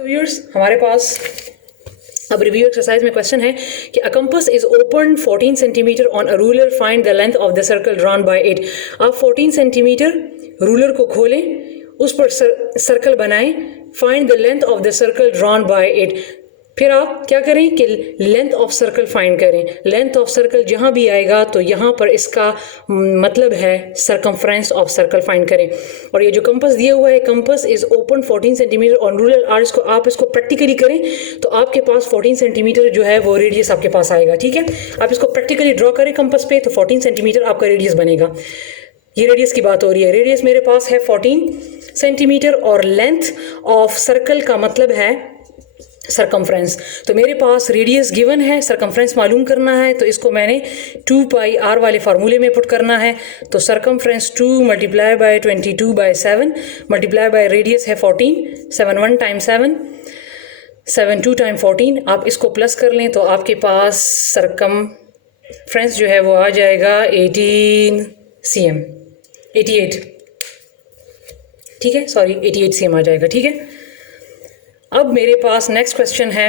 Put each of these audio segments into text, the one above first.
Viewers हमारे पास अब review exercise में क्वेश्चन है कि a compass is open 14 centimetre on a ruler, find the length of the circle drawn by it. आप 14 centimetre ruler को खोलें, उस पर सर्कल बनाएं, find the length of the circle drawn by it. फिर आप क्या करें कि लेंथ ऑफ सर्कल फाइंड करें। लेंथ ऑफ सर्कल जहाँ भी आएगा तो यहाँ पर इसका मतलब है सरकमफ्रेंस ऑफ सर्कल फाइंड करें। और ये जो कंपास दिया हुआ है, compass is open 14 centimetre on ruler R, इसको आप इसको प्रैक्टिकली करें तो आपके पास 14 सेंटीमीटर जो है वो रेडियस आपके पास आएगा। ठीक है, आप इसको प्रैक्टिकली ड्रॉ करें कंपास पे तो 14 सेंटीमीटर आपका रेडियस बनेगा। ये रेडियस की बात हो रही है। रेडियस मेरे पास है 14 सेंटीमीटर और लेंथ ऑफ सर्कल का मतलब है सरकमफ्रेंस। तो मेरे पास रेडियस गिवन है, सरकमफ्रेंस मालूम करना है, तो इसको मैंने 2 पाई आर वाले फार्मूले में पुट करना है। तो circumference 2 multiply by 22/7 multiply by radius है 14, 7 1 टाइम 7, 7 2 टाइम 14। आप इसको प्लस कर लें तो आपके पास सरकमफ्रेंस जो है वो आ जाएगा 18 cm, 88, ठीक है, सॉरी 88 cm आ जाएगा। ठीक है, अब मेरे पास नेक्स्ट क्वेश्चन है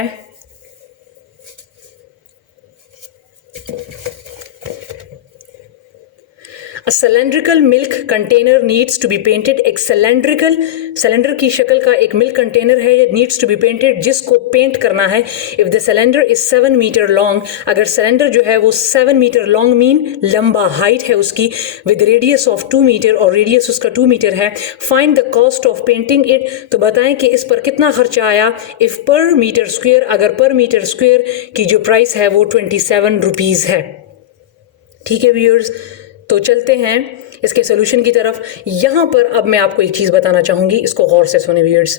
A cylindrical milk container needs to be painted। एक सिलेंडर की शक्ल का एक मिल्क कंटेनर है, needs to be painted, जिसको पेंट करना है। If the cylinder is 7 metre long, अगर सिलेंडर जो है वो 7 मीटर लॉन्ग मीन लंबा हाइट है उसकी, विद रेडियस ऑफ 2 मीटर और रेडियस उसका 2 मीटर है, find the cost of painting it. तो बताएं कि इस पर कितना खर्चा आया। इफ पर मीटर स्क्वेयर, अगर पर मीटर स्क्वेयर की जो प्राइस है वो 27 रुपीज़ है। ठीक है व्यूअर्स, तो चलते हैं इसके सोल्यूशन की तरफ। यहाँ पर अब मैं आपको एक चीज़ बताना चाहूँगी, इसको गौर से सुने व्यूअर्स।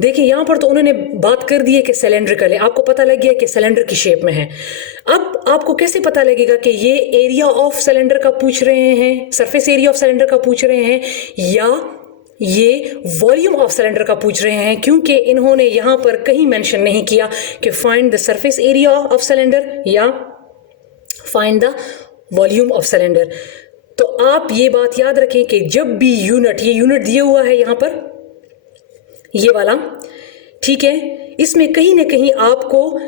देखिए यहाँ पर तो उन्होंने बात कर दी है कि सिलेंड्रिकल है, आपको पता लग गया कि सिलेंडर की शेप में है। अब आपको कैसे पता लगेगा कि ये एरिया ऑफ सिलेंडर का पूछ रहे हैं, सरफेस एरिया ऑफ सिलेंडर का पूछ रहे हैं, या ये वॉल्यूम ऑफ सिलेंडर का पूछ रहे हैं? क्योंकि इन्होंने यहाँ पर कहीं मेंशन नहीं किया कि find the surface area of cylinder या find the volume of cylinder. तो आप ये बात याद रखें कि जब भी यूनिट, ये यूनिट दिया हुआ है यहाँ पर, ये वाला, ठीक है, इसमें कहीं ना कहीं आपको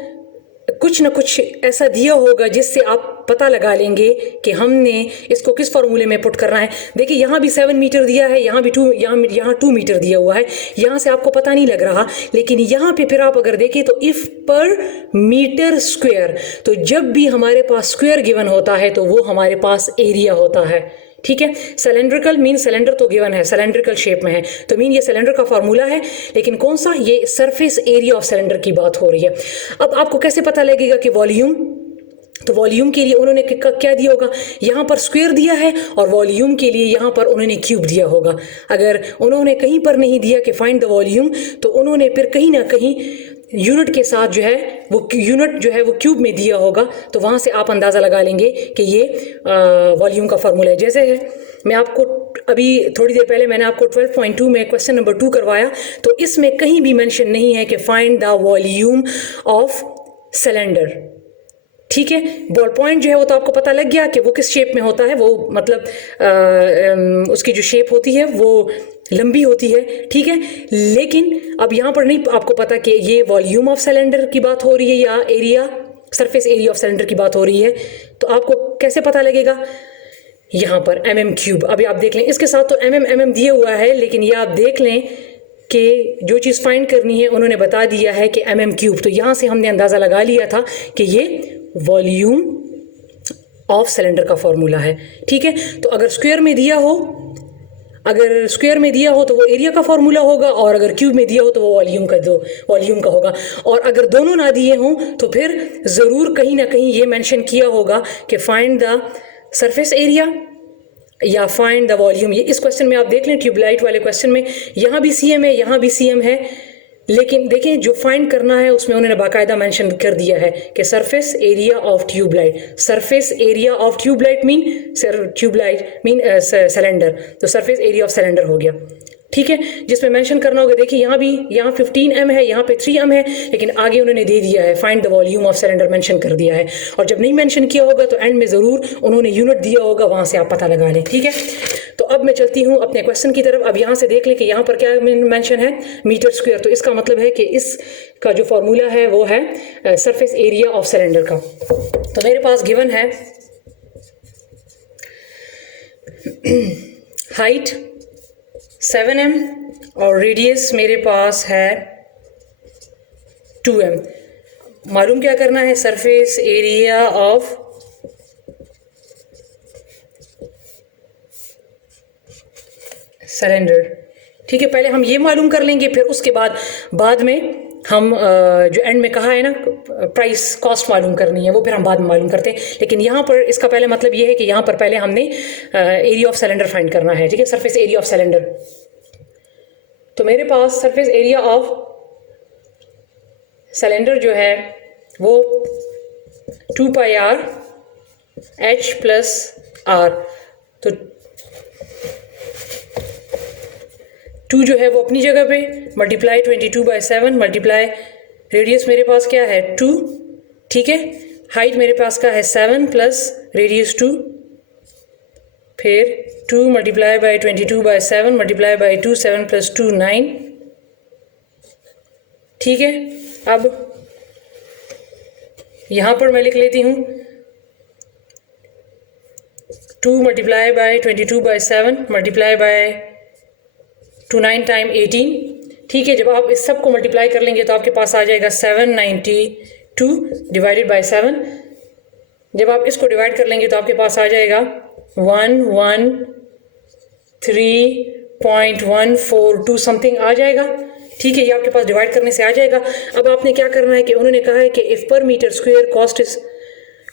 कुछ ना कुछ ऐसा दिया होगा जिससे आप पता लगा लेंगे कि हमने इसको किस फॉर्मूले में पुट करना है। देखिए यहाँ भी 7 मीटर दिया है, यहाँ भी 2 मीटर दिया हुआ है, यहाँ से आपको पता नहीं लग रहा, लेकिन यहाँ पे फिर आप अगर देखें तो इफ पर मीटर स्क्वायर, तो जब भी हमारे पास स्क्वायर गिवन होता है तो वो हमारे पास एरिया होता है। ठीक है, सिलेंड्रिकल मीन सिलेंडर तो गिवन है, सिलेंड्रिकल शेप में है, तो मीन ये सिलेंडर का फॉर्मूला है, लेकिन कौन सा, ये सरफेस एरिया ऑफ सिलेंडर की बात हो रही है। अब आपको कैसे पता लगेगा कि वॉल्यूम, तो वॉल्यूम के लिए उन्होंने क्या दिया होगा, यहाँ पर स्क्वायर दिया है, और वॉल्यूम के लिए यहाँ पर उन्होंने क्यूब दिया होगा। अगर उन्होंने कहीं पर नहीं दिया कि फाइंड द वॉल्यूम, तो उन्होंने फिर कहीं ना कहीं यूनिट के साथ जो है वो यूनिट जो है वो क्यूब में दिया होगा, तो वहाँ से आप अंदाज़ा लगा लेंगे कि ये वॉल्यूम का फॉर्मूला है। जैसे है, मैं आपको अभी थोड़ी देर पहले मैंने आपको 12.2 में क्वेश्चन नंबर 2 करवाया, तो इसमें कहीं भी मेंशन नहीं है कि find the volume of cylinder. ठीक है, बॉल पॉइंट जो है वो तो आपको पता लग गया कि वो किस शेप में होता है, वो मतलब उसकी जो शेप होती है वो लंबी होती है। ठीक है, लेकिन अब यहाँ पर नहीं आपको पता कि ये वॉल्यूम ऑफ सिलेंडर की बात हो रही है या area, surface area of cylinder की बात हो रही है। तो आपको कैसे पता लगेगा, यहाँ पर mm क्यूब। अभी आप देख लें, इसके साथ तो mm दिया हुआ है, लेकिन ये आप देख लें कि जो चीज़ फाइंड करनी है उन्होंने बता दिया है कि mm क्यूब। तो यहाँ से हमने अंदाज़ा लगा लिया था कि ये वॉल्यूम ऑफ सिलेंडर का फॉर्मूला है। ठीक है, तो अगर स्क्वायर में दिया हो, अगर स्क्वायर में दिया हो तो वो एरिया का फॉर्मूला होगा, और अगर क्यूब में दिया हो तो वो वॉल्यूम का होगा। और अगर दोनों ना दिए हों तो फिर ज़रूर कहीं ना कहीं ये मेंशन किया होगा कि फाइंड द सरफेस एरिया या फाइंड द वॉल्यूम। ये इस क्वेश्चन में आप देख लें, ट्यूबलाइट वाले क्वेश्चन में यहाँ भी CM है, यहाँ भी CM है, लेकिन देखें जो फाइंड करना है उसमें उन्होंने बाकायदा मेंशन कर दिया है कि surface area of tubelight. Surface area of tubelight mean tubelight mean cylinder, तो सरफेस एरिया ऑफ सिलेंडर हो गया। ठीक है, जिसमें मेंशन करना होगा। देखिए यहाँ 15 m है, यहाँ पे 3 m है, लेकिन आगे उन्होंने दे दिया है find the volume of cylinder mention कर दिया है। और जब नहीं मेंशन किया होगा तो एंड में ज़रूर उन्होंने यूनिट दिया होगा, वहाँ से आप पता लगा लें। ठीक है, तो अब मैं चलती हूँ अपने क्वेश्चन की तरफ। अब यहाँ से देख लें कि यहाँ पर क्या मेंशन है, मीटर स्क्वायर। तो इसका मतलब है कि इसका जो फॉर्मूला है वो है सरफेस एरिया ऑफ सिलेंडर का। तो मेरे पास गिवन है हाइट 7 m और रेडियस मेरे पास है 2 m। मालूम क्या करना है, सरफेस एरिया ऑफ सिलेंडर। ठीक है, पहले हम ये मालूम कर लेंगे, फिर उसके बाद में हम जो एंड में कहा है ना प्राइस कॉस्ट मालूम करनी है, वो फिर हम बाद में मालूम करते हैं। लेकिन यहाँ पर इसका पहले मतलब ये है कि यहाँ पर पहले हमने एरिया ऑफ सिलेंडर फाइंड करना है। ठीक है, सरफेस एरिया ऑफ सिलेंडर। तो मेरे पास सरफेस एरिया ऑफ सिलेंडर जो है वो 2πr h प्लस r। तो 2 जो है वो अपनी जगह पे, मल्टीप्लाई 22/7 मल्टीप्लाई रेडियस मेरे पास क्या है 2। ठीक है, हाइट मेरे पास का है 7 प्लस रेडियस 2, फिर 2 multiply by 22/7 multiply by 2, 7 plus 2 9। ठीक है, अब यहाँ पर मैं लिख लेती हूँ 2 multiply by 22/7 multiply by 2 9 time 18। ठीक है, जब आप इस सब को मल्टीप्लाई कर लेंगे तो आपके पास आ जाएगा 792 डिवाइडेड बाई 7। जब आप इसको डिवाइड कर लेंगे तो आपके पास आ जाएगा 113.142 समथिंग आ जाएगा। ठीक है, ये आपके पास डिवाइड करने से आ जाएगा। अब आपने क्या करना है कि उन्होंने कहा है कि if per metre square cost is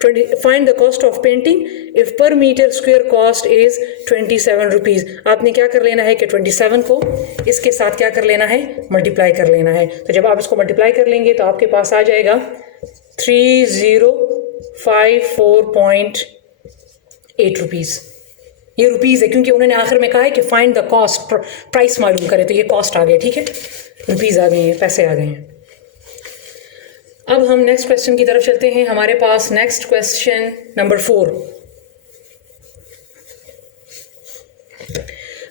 find the cost of painting if per metre square cost is 27 rupees. आपने क्या कर लेना है कि 27 को इसके साथ क्या कर लेना है, मल्टीप्लाई कर लेना है। तो जब आप इसको मल्टीप्लाई कर लेंगे तो आपके पास आ जाएगा 3054.8 रुपीज़। ये रुपीज़ है क्योंकि उन्होंने आखिर में कहा है कि फाइंड द कॉस्ट, प्राइस मालूम करें, तो ये कॉस्ट आ गए। ठीक है, रुपीज़ आ गए हैं, पैसे आ गए हैं। अब हम नेक्स्ट क्वेश्चन की तरफ चलते हैं। हमारे पास नेक्स्ट क्वेश्चन नंबर 4।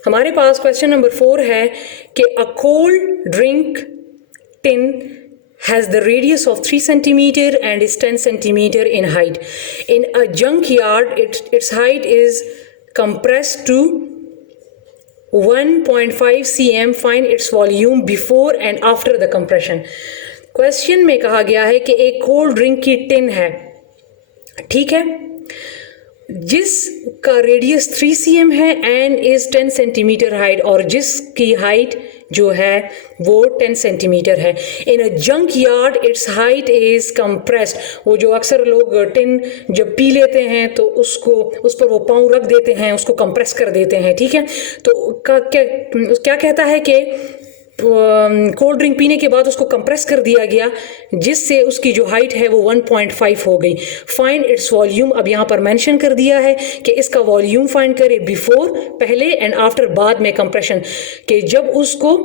हमारे पास क्वेश्चन नंबर 4 है कि a cold drink tin has the radius of 3 centimeter and is 10 centimeter in height. In a junkyard, its height is compressed to 1.5 cm. Find its volume before and after the compression. Question में कहा गया है कि एक cold drink की tin है, ठीक है, जिसका रेडियस 3 cm है एंड इज 10 सेंटीमीटर हाइट, और जिसकी हाइट जो है वो 10 सेंटीमीटर है। In a junkyard its height is compressed. वो जो अक्सर लोग टिन जब पी लेते हैं तो उसको उस पर वो पाँव रख देते हैं, उसको कंप्रेस कर देते हैं। ठीक है, तो क्या कहता है कि कोल्ड ड्रिंक पीने के बाद उसको कंप्रेस कर दिया गया, जिससे उसकी जो हाइट है वो 1.5 हो गई। Find its volume. अब यहाँ पर मेंशन कर दिया है कि इसका वॉल्यूम फाइंड करे बिफोर पहले एंड आफ्टर बाद में कंप्रेशन, कि जब उसको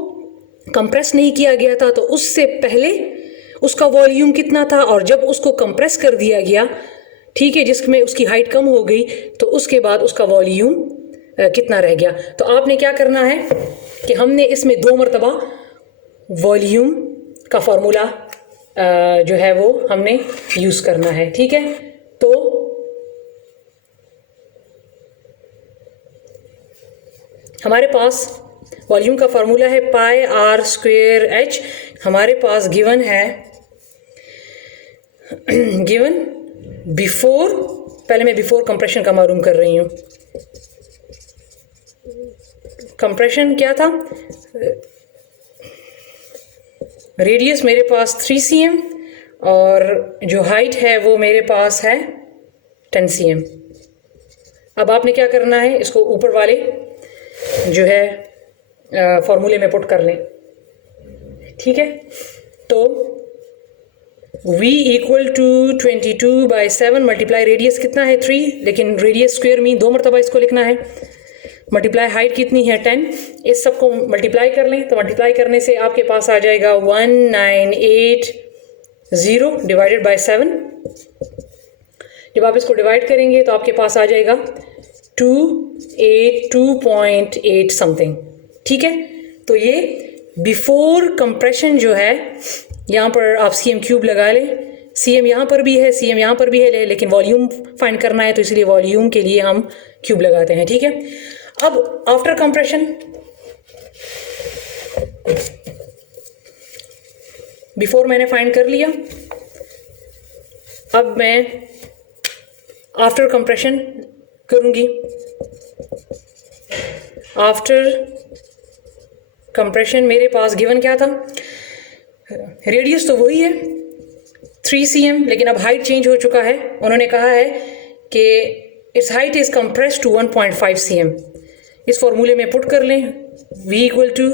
कंप्रेस नहीं किया गया था तो उससे पहले उसका वॉल्यूम कितना था, और जब उसको कंप्रेस कर दिया गया, ठीक है, जिसमें उसकी हाइट कम हो गई, तो उसके बाद उसका वॉल्यूम कितना रह गया। तो आपने क्या करना है कि हमने इसमें 2 मरतबा वॉल्यूम का फॉर्मूला जो है वो हमने यूज़ करना है। ठीक है, तो हमारे पास वॉल्यूम का फॉर्मूला है पाई आर स्क्वायर एच। हमारे पास गिवन है, गिवन बिफोर, पहले मैं बिफोर कंप्रेशन का मालूम कर रही हूँ। कंप्रेशन क्या था, रेडियस मेरे पास 3 cm और जो हाइट है वो मेरे पास है 10 cm। अब आपने क्या करना है, इसको ऊपर वाले जो है फॉर्मूले में पुट कर लें। ठीक है, तो v equal to 22/7 multiply radius कितना है 3, लेकिन रेडियस स्क्वायर में 2 मरतबा इसको लिखना है। मल्टीप्लाई हाइट कितनी है 10, इस सब को मल्टीप्लाई कर लें तो मल्टीप्लाई करने से आपके पास आ जाएगा 1980 डिवाइडेड बाय 7। जब आप इसको डिवाइड करेंगे तो आपके पास आ जाएगा 282.8 समथिंग। ठीक है, तो ये बिफोर कंप्रेशन जो है, यहाँ पर आप सी एम क्यूब लगा लें, सी एम यहाँ पर भी है, सी एम यहाँ पर भी है, लेकिन वॉल्यूम फाइंड करना है तो इसलिए वॉल्यूम के लिए हम क्यूब लगाते हैं। ठीक है, अब आफ्टर कंप्रेशन, बिफोर मैंने फाइंड कर लिया, अब मैं आफ्टर कंप्रेशन करूँगी। आफ्टर कंप्रेशन मेरे पास गिवन क्या था, रेडियस तो वही है 3 cm, लेकिन अब हाइट चेंज हो चुका है। उन्होंने कहा है कि it's height is compressed to 1.5 cm। इस फॉर्मूले में पुट कर लें, v equal to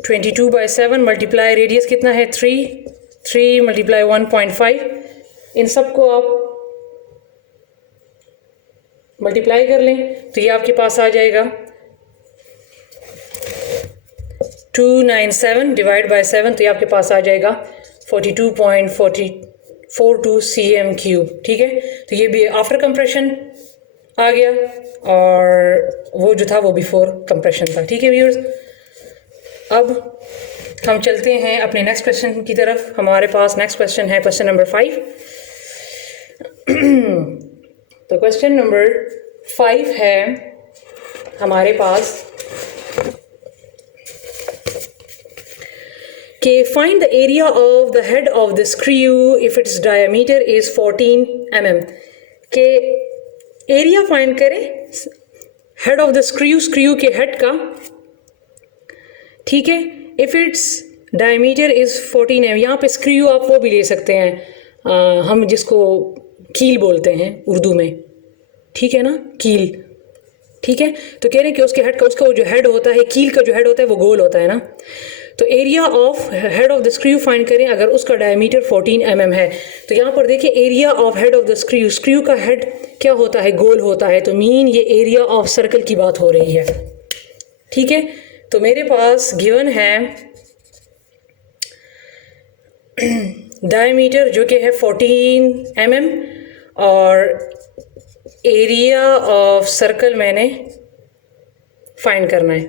22/7 multiply radius कितना है 3 मल्टीप्लाई 1.5, इन सब को आप मल्टीप्लाई कर लें तो ये आपके पास आ जाएगा 297 डिवाइड बाय 7, तो ये आपके पास आ जाएगा 42.42 cm क्यूब। ठीक है, तो ये भी आफ्टर कंप्रेशन आ गया और वो जो था वो बिफोर कंप्रेशन था। ठीक है व्यूअर्स, अब हम चलते हैं अपने नेक्स्ट क्वेश्चन की तरफ। हमारे पास नेक्स्ट क्वेश्चन है क्वेश्चन नंबर 5। तो क्वेश्चन नंबर 5 है हमारे पास कि find the area of the head of the screw if its diameter is 14 mm। के एरिया फाइंड करें हेड ऑफ द स्क्रू के हेड का। ठीक है, if its diameter is 14 mm, यहाँ पे स्क्रू आप वो भी ले सकते हैं, हम जिसको कील बोलते हैं उर्दू में। ठीक है ना, कील। ठीक है, तो कह रहे हैं कि उसके हेड का, उसका जो हेड होता है, कील का जो हेड होता है वो गोल होता है ना, तो area of head of the screw find करें अगर उसका डायमीटर 14 mm है। तो यहाँ पर देखिए area of head of the screw का हेड क्या होता है, गोल होता है, तो मीन ये एरिया ऑफ सर्कल की बात हो रही है। ठीक है, तो मेरे पास गिवन है डायमीटर जो कि है 14 mm और एरिया ऑफ सर्कल मैंने फाइंड करना है।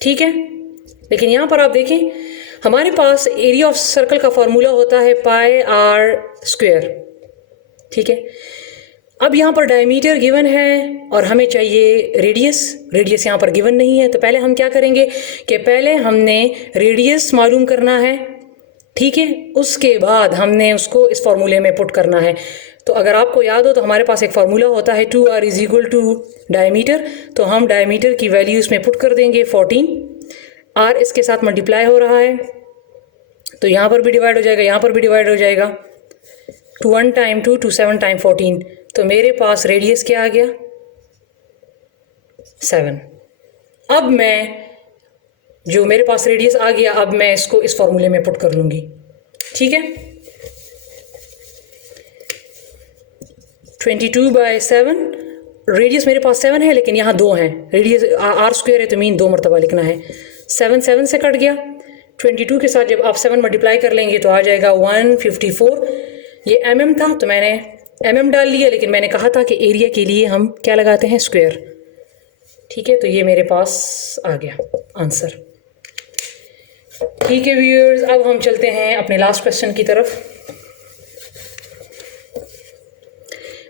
ठीक है, लेकिन यहाँ पर आप देखें हमारे पास एरिया ऑफ सर्कल का फॉर्मूला होता है πr²। ठीक है, अब यहाँ पर डायमीटर गिवन है और हमें चाहिए रेडियस यहाँ पर गिवन नहीं है, तो पहले हम क्या करेंगे कि पहले हमने रेडियस मालूम करना है। ठीक है, उसके बाद हमने उसको इस फॉर्मूले में पुट करना है। तो अगर आपको याद हो तो हमारे पास एक फार्मूला होता है 2r is equal to diameter, तो हम डायमीटर की वैल्यू इसमें पुट कर देंगे 14, r इसके साथ मल्टीप्लाई हो रहा है तो यहाँ पर भी डिवाइड हो जाएगा, यहाँ पर भी डिवाइड हो जाएगा, 2 1 टाइम 2 2 7 टाइम 14, तो मेरे पास रेडियस क्या आ गया 7। अब मैं जो मेरे पास रेडियस आ गया, अब मैं इसको इस फॉर्मूले में पुट कर लूँगी। ठीक है, 22/7 रेडियस मेरे पास 7 है, लेकिन यहाँ 2 हैं, रेडियस r² है तो मीन 2 मरतबा लिखना है। 7 7 से कट गया, 22 के साथ जब आप 7 मल्टीप्लाई कर लेंगे तो आ जाएगा 154। ये mm था तो मैंने mm डाल लिया, लेकिन मैंने कहा था कि एरिया के लिए हम क्या लगाते हैं, स्क्वायर। ठीक है, तो ये मेरे पास आ गया आंसर। ठीक है व्यूअर्स, अब हम चलते हैं अपने लास्ट क्वेश्चन की तरफ।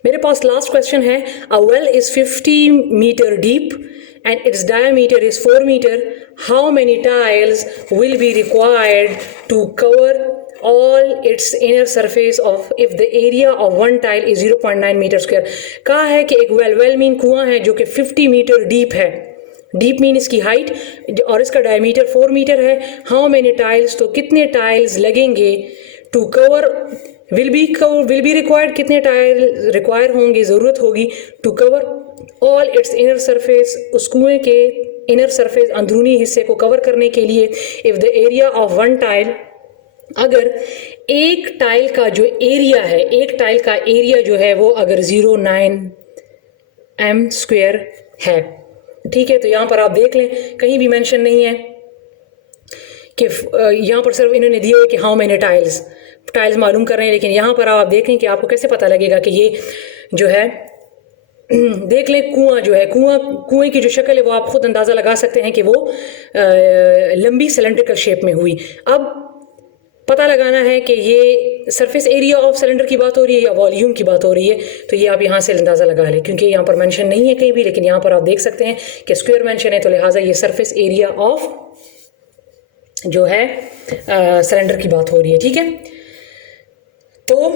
मेरे पास लास्ट क्वेश्चन है, a well is 50 metre deep and its diameter is 4 meters, how many tiles will be required to cover all its inner surface of if the area of one tile is 0.9 meter square। कहा है कि एक well mean कुआं है जो कि 50 metre deep है, deep mean इसकी हाइट और इसका डायमीटर 4 मीटर है। हाउ मेनी टाइल्स, तो कितने टाइल्स लगेंगे, to cover will be required, कितने टाइल रिक्वायर होंगे, ज़रूरत होगी, to cover all its inner surface, उस कुएं के इनर सरफेस अंदरूनी हिस्से को कवर करने के लिए। If the area of one tile अगर एक टाइल का जो एरिया है, एक टाइल का एरिया जो है वो अगर 09 m² है, ठीक है, तो यहाँ पर आप देख लें कहीं भी मेंशन नहीं है कि यहाँ पर सिर्फ इन्होंने दिया है कि हाउ मैनी टाइल्स मालूम कर रहे हैं, लेकिन यहाँ पर आप देखें कि आपको कैसे पता लगेगा कि ये जो है देख लें कुआं जो है, कुएं की जो शक्ल है वो आप खुद अंदाज़ा लगा सकते हैं कि वो लंबी सिलेंड्रिकल शेप में हुई। अब पता लगाना है कि ये सरफेस एरिया ऑफ सिलेंडर की बात हो रही है या वॉल्यूम की बात हो रही है, तो ये आप यहाँ से अंदाज़ा लगा लें, क्योंकि यहाँ पर मेंशन नहीं है कहीं भी, लेकिन यहाँ पर आप देख सकते हैं कि स्क्वायर मेंशन है, तो लिहाजा ये सरफेस एरिया ऑफ जो है सिलेंडर की बात हो रही है, ठीक है। तो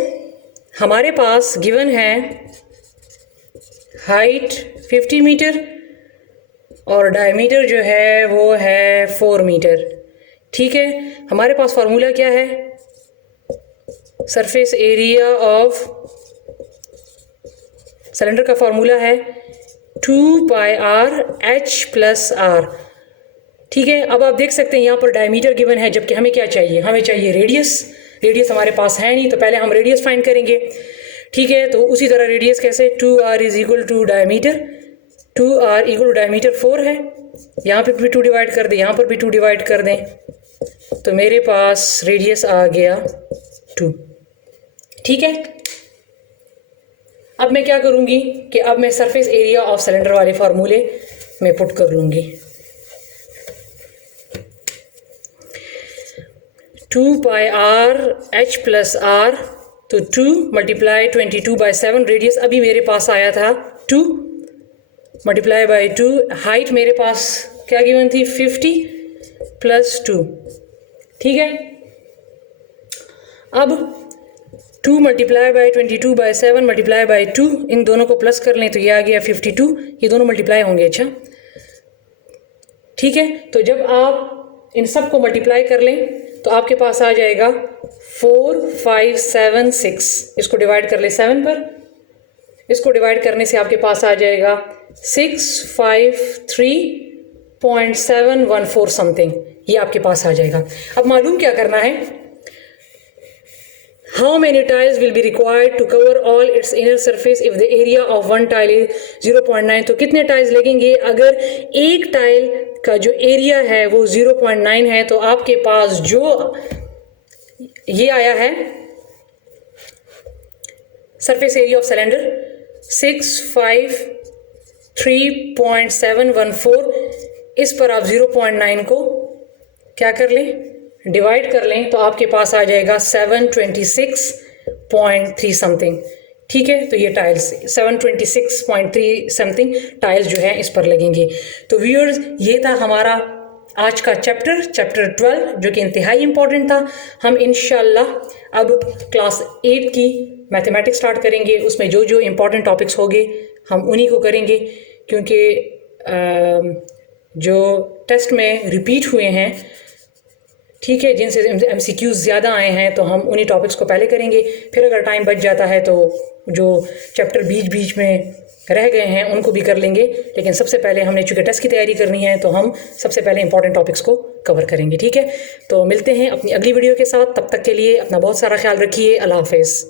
हमारे पास गिवन है हाइट 50 मीटर और डायमीटर जो है वो है 4 मीटर, ठीक है। हमारे पास फार्मूला क्या है, सरफेस एरिया ऑफ सिलेंडर का फार्मूला है 2πr/h+r, ठीक है। अब आप देख सकते हैं यहाँ पर डायमीटर गिवन है, जबकि हमें क्या चाहिए, हमें चाहिए रेडियस हमारे पास है नहीं, तो पहले हम रेडियस फाइंड करेंगे, ठीक है। तो उसी तरह रेडियस कैसे, 2r = डायमीटर, 2r = डायमीटर 4 है, यहाँ पे भी 2 डिवाइड कर दें, यहाँ पर भी 2 डिवाइड कर दें, तो मेरे पास रेडियस आ गया 2, ठीक है। अब मैं क्या करूँगी कि अब मैं सरफेस एरिया ऑफ सिलेंडर वाले फार्मूले में पुट कर लूँगी, 2πr/h+r, तो 2 × 22/7, रेडियस अभी मेरे पास आया था 2 × 2, हाइट मेरे पास क्या गिवन थी 50 + 2, ठीक है। अब 2 × 22/7 × 2, इन दोनों को प्लस कर लें तो ये आ गया 52, ये दोनों मल्टीप्लाई होंगे, अच्छा, ठीक है। तो जब आप इन सब को मल्टीप्लाई कर लें तो आपके पास आ जाएगा 4576, इसको डिवाइड कर ले 7 पर, इसको डिवाइड करने से आपके पास आ जाएगा 653.714 समथिंग, ये आपके पास आ जाएगा। अब मालूम क्या करना है, how many tiles will be required to cover all its inner surface if the area of one tile is 0.9, तो कितने टाइल्स लगेंगे अगर एक टाइल का जो एरिया है वो 0.9 है, तो आपके पास जो ये आया है सरफेस एरिया ऑफ सिलेंडर 653.714, इस पर आप 0.9 को क्या कर लें, डिवाइड कर लें, तो आपके पास आ जाएगा 726.3 समथिंग, ठीक है। तो ये टाइल्स 726.3 समथिंग टाइल्स जो है इस पर लगेंगे। तो व्यूअर्स, ये था हमारा आज का चैप्टर 12, जो कि इंतहाई इम्पॉर्टेंट था। हम इंशाल्लाह अब क्लास 8 की मैथमेटिक्स स्टार्ट करेंगे, उसमें जो जो इम्पॉर्टेंट टॉपिक्स होंगे हम उन्हीं को करेंगे, क्योंकि जो टेस्ट में रिपीट हुए हैं, ठीक है, जिनसे MCQs ज़्यादा आए हैं, तो हम उन्हीं टॉपिक्स को पहले करेंगे, फिर अगर टाइम बच जाता है तो जो चैप्टर बीच में रह गए हैं उनको भी कर लेंगे, लेकिन सबसे पहले हमने चूँकि टेस्ट की तैयारी करनी है तो हम सबसे पहले इंपॉर्टेंट टॉपिक्स को कवर करेंगे, ठीक है। तो मिलते हैं अपनी अगली वीडियो के साथ, तब तक के लिए अपना बहुत सारा ख्याल रखिए, अल्लाह हाफ़िज़।